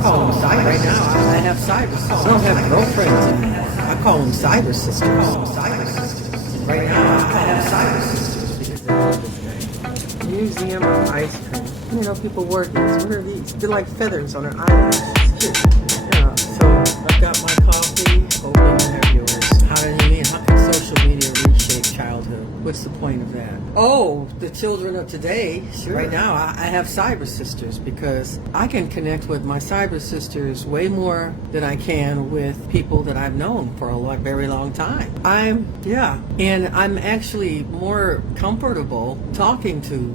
I call them cyber. Right now, I have cyber sisters. I don't have girlfriends. I call them cyber sisters. Right now, I have cyber sisters. Museum of ice cream. You know, people work these. What are these? They're like feathers on an island. Yeah, so I've got my coffee. Hoping you have yours. How do you mean? How can social media reshape childhood? What's the point of that? Oh, the children of today. Sure. Right now, I have cyber sisters because I can connect with my cyber sisters way more than I can with people that I've known for a very long time. And I'm actually more comfortable talking to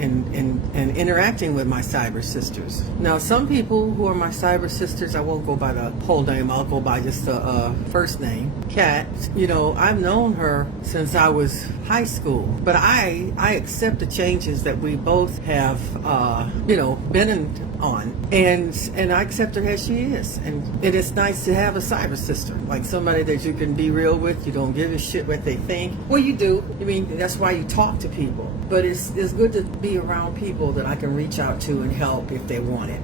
and interacting with my cyber sisters. Now, some people who are my cyber sisters, I won't go by the whole name. I'll go by just the first name, Kat. You know, I've known her since I was high school, but I accept the changes that we both have, been on, and I accept her as she is, and it is nice to have a cyber sister, like somebody that you can be real with. You don't give a shit what they think. Well, you do. I mean, that's why you talk to people. But it's good to be around people that I can reach out to and help if they want it,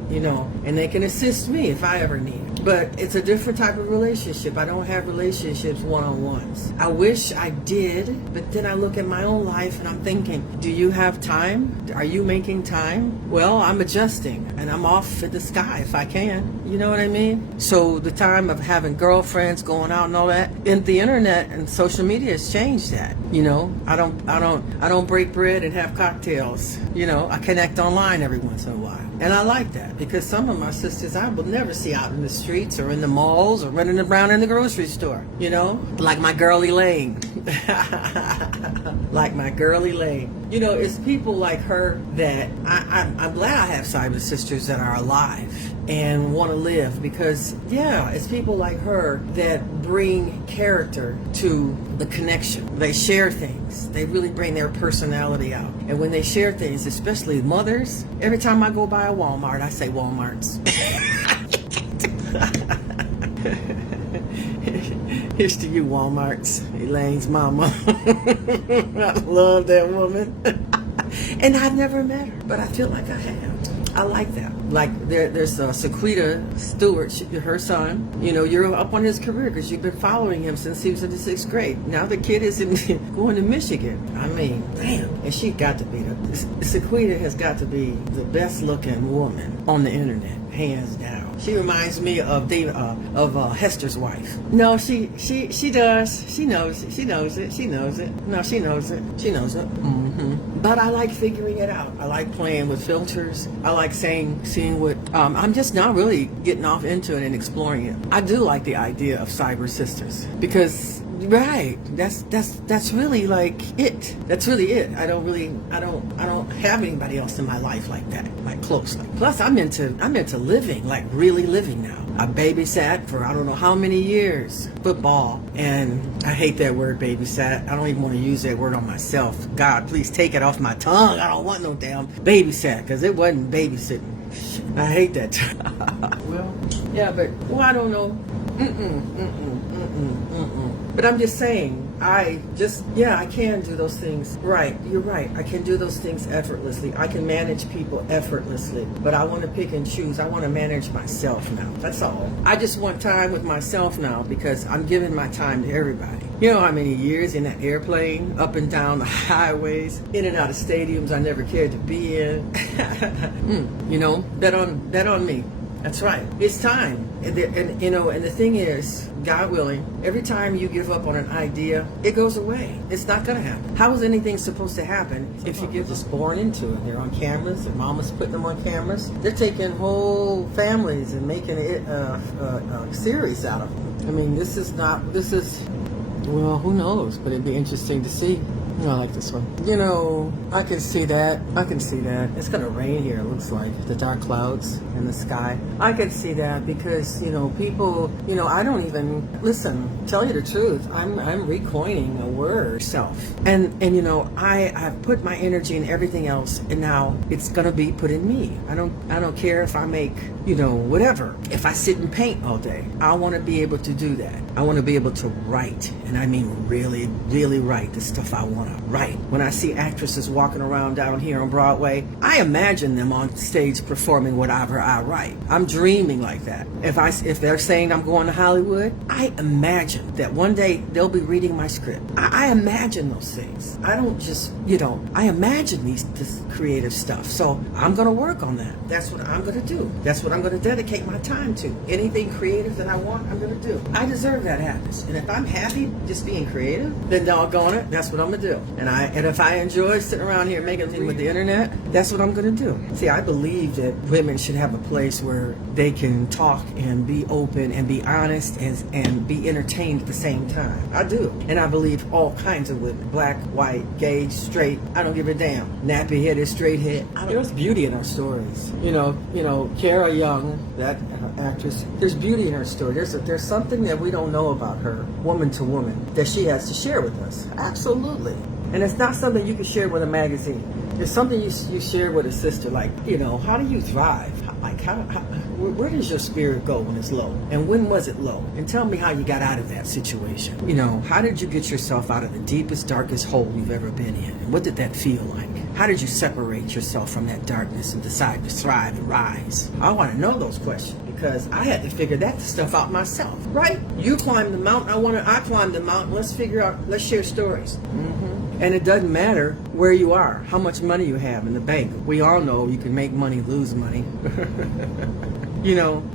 and they can assist me if I ever need it. But it's a different type of relationship. I don't have relationships one-on-ones. I wish I did, but then I look at my own life and I'm thinking, do you have time? Are you making time? Well, I'm adjusting and I'm off in the sky if I can. You know what I mean? So the time of having girlfriends, going out and all that, and the internet and social media has changed that. I don't break bread and have cocktails. I connect online every once in a while. And I like that because some of my sisters I will never see out in the streets or in the malls or running around in the grocery store, like my girl Elaine. Like my girl Elaine. It's people like her that I'm glad I have cyber sisters that are alive and want to live because, it's people like her that bring character to the connection. They share things. They really bring their personality out. And when they share things, especially mothers, every time I go by a Walmart, I say Walmarts. Here's to you, Walmarts. Elaine's mama. I love that woman. And I've never met her, but I feel like I have. I like that. Like there's Sequita Stewart, her son. You're up on his career because you've been following him since he was in the 6th grade. Now the kid is going to Michigan. I mean, damn. And she got to be Sequita has got to be the best looking woman on the internet, hands down. She reminds me of Hester's wife. No, she does. She knows it. She knows it. She knows it. No, she knows it. She knows it. Mm-hmm. But I like figuring it out. I like playing with filters. I like seeing what. I'm just not really getting off into it and exploring it. I do like the idea of cyber sisters because. Right. That's really like it. That's really it. I don't have anybody else in my life like that, like closely. Plus I'm into living, like really living now. I babysat for I don't know how many years, football, and I hate that word babysat. I don't even want to use that word on myself. God, please take it off my tongue. I don't want no damn babysat because it wasn't babysitting. I hate that term. I don't know. But I'm just saying, I can do those things. Right, you're right. I can do those things effortlessly. I can manage people effortlessly. But I want to pick and choose. I want to manage myself now. That's all. I just want time with myself now because I'm giving my time to everybody. You know how many years in that airplane, up and down the highways, in and out of stadiums I never cared to be in. Bet on me. That's right. It's time. And the thing is, God willing, every time you give up on an idea, it goes away. It's not going to happen. How is anything supposed to happen if you get just born into it? They're on cameras, their mama's putting them on cameras. They're taking whole families and making it a series out of them. I mean, well, who knows? But it'd be interesting to see. I like this one. I can see that. It's going to rain here, it looks like. The dark clouds in the sky. I can see that because, people, I don't even, listen, tell you the truth, I'm recoining a word, self. And I've put my energy in everything else, and now it's going to be put in me. I don't care if I make, whatever. If I sit and paint all day, I want to be able to do that. I want to be able to write, and I mean really, really write the stuff I want to write. When I see actresses walking around down here on Broadway, I imagine them on stage performing whatever I write. I'm dreaming like that. If they're saying I'm going to Hollywood, I imagine that one day they'll be reading my script. I imagine those things. I don't just, I imagine this creative stuff. So I'm going to work on that. That's what I'm going to do. That's what I'm going to dedicate my time to. Anything creative that I want, I'm going to do. I deserve that happiness. And if I'm happy just being creative, then doggone it, that's what I'm going to do. And if I enjoy sitting around here making things with the internet, that's what I'm going to do. See, I believe that women should have a place where they can talk and be open and be honest and be entertained at the same time. I do. And I believe all kinds of women, black, white, gay, straight, I don't give a damn. Nappy headed, straight head. There's beauty in our stories. Kara Young, that actress, there's beauty in her story. There's something that we don't know about her, woman to woman, that she has to share with us. Absolutely. And it's not something you can share with a magazine. It's something you share with a sister, like, how do you thrive? Like, where does your spirit go when it's low? And when was it low? And tell me how you got out of that situation. How did you get yourself out of the deepest, darkest hole you've ever been in? And what did that feel like? How did you separate yourself from that darkness and decide to thrive and rise? I want to know those questions because I had to figure that stuff out myself, right? You climbed the mountain, I climbed the mountain. Let's share stories. And it doesn't matter where you are, how much money you have in the bank. We all know you can make money, lose money.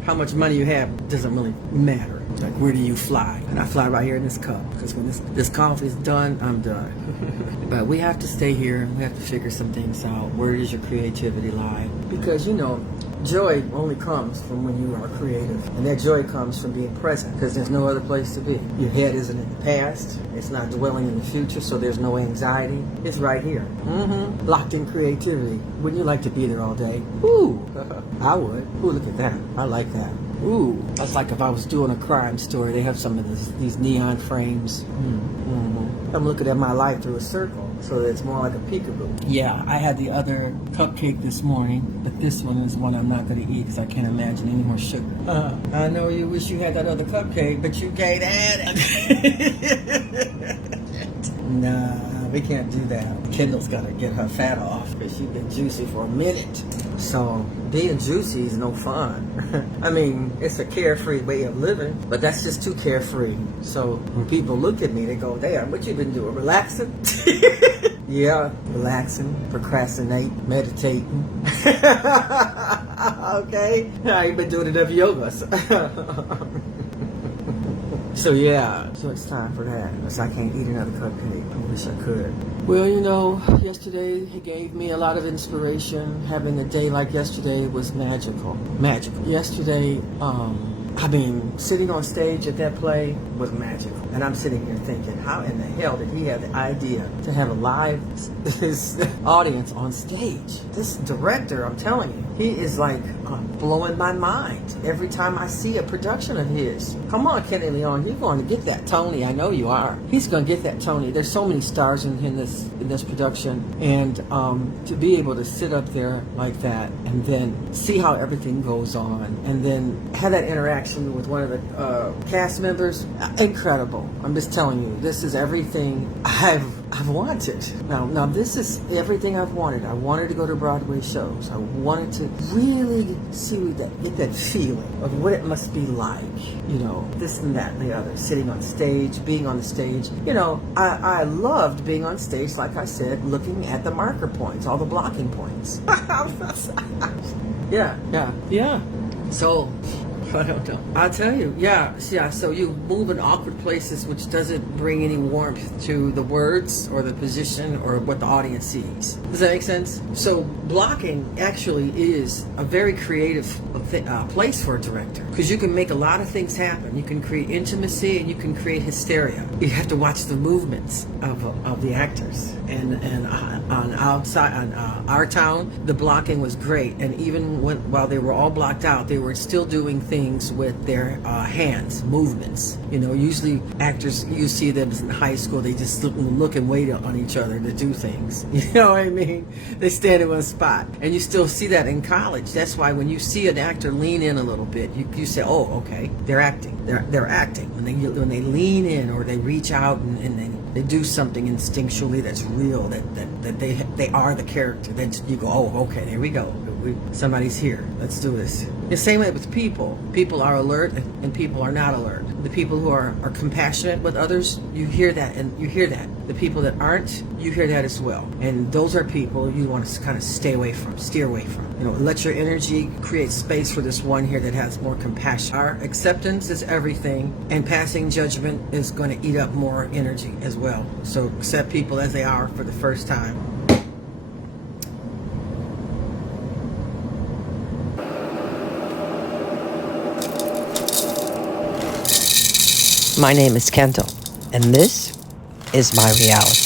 How much money you have doesn't really matter. Like, where do you fly? And I fly right here in this cup, because when this coffee is done, I'm done. But we have to stay here. We have to figure some things out. Where does your creativity lie? Because, joy only comes from when you are creative. And that joy comes from being present, because there's no other place to be. Your head isn't in the past. It's not dwelling in the future, so there's no anxiety. It's right here. Locked in creativity. Wouldn't you like to be there all day? Ooh, I would. Ooh, look at that. I like that. Ooh, that's like if I was doing a crime story. They have some of these neon frames. I'm looking at my life through a circle, so that it's more like a peekaboo. Yeah, I had the other cupcake this morning, but this one is one I'm not going to eat because I can't imagine any more sugar. I know you wish you had that other cupcake, but you can't have it. Nah, we can't do that. Kendall's got to get her fat off because she's been juicy for a minute. So being juicy is no fun. I mean, it's a carefree way of living, but that's just too carefree. So when people look at me, they go, "Damn, what you been doing? Relaxing?" Yeah, relaxing, procrastinating, meditating. Okay, I ain't been doing enough yoga. So it's time for that. Because I can't eat another cupcake. I wish I could. Well, yesterday he gave me a lot of inspiration. Having a day like yesterday was magical. Magical. Yesterday, sitting on stage at that play was magical. And I'm sitting here thinking, how in the hell did he have the idea to have a live audience on stage? This director, I'm telling you, he is like blowing my mind every time I see a production of his. Come on, Kenny Leon, you're going to get that Tony. I know you are. He's going to get that Tony. There's so many stars in this production, and to be able to sit up there like that and then see how everything goes on, and then have that interaction with one of the cast members, incredible. I'm just telling you, this is everything I've wanted. Now this is everything I've wanted. I wanted to go to Broadway shows. I wanted to really get that feeling of what it must be like, this and that and the other, sitting on stage, being on the stage. I loved being on stage, like I said, looking at the marker points, all the blocking points. Yeah. So, I don't know. I'll tell you, so you move in awkward places, which doesn't bring any warmth to the words or the position or what the audience sees. Does that make sense? So blocking actually is a very creative place for a director, because you can make a lot of things happen. You can create intimacy and you can create hysteria. You have to watch the movements of the actors. And on our town, the blocking was great. And even while they were all blocked out, they were still doing things things with their hands, movements. You know, usually actors, you see them in high school, they just look and wait on each other to do things. You know what I mean? They stand in one spot. And you still see that in college. That's why when you see an actor lean in a little bit, you say, oh, okay, they're acting. They're acting. When they lean in or they reach out and they do something instinctually that's real, that they are the character, then you go, oh, okay, there we go. Somebody's here. Let's do this. The same way with people. People are alert and people are not alert. The people who are compassionate with others, you hear that and you hear that. The people that aren't, you hear that as well. And those are people you want to kind of steer away from. You know, let your energy create space for this one here that has more compassion. Our acceptance is everything, and passing judgment is going to eat up more energy as well. So accept people as they are for the first time. My name is Kendall, and this is my reality.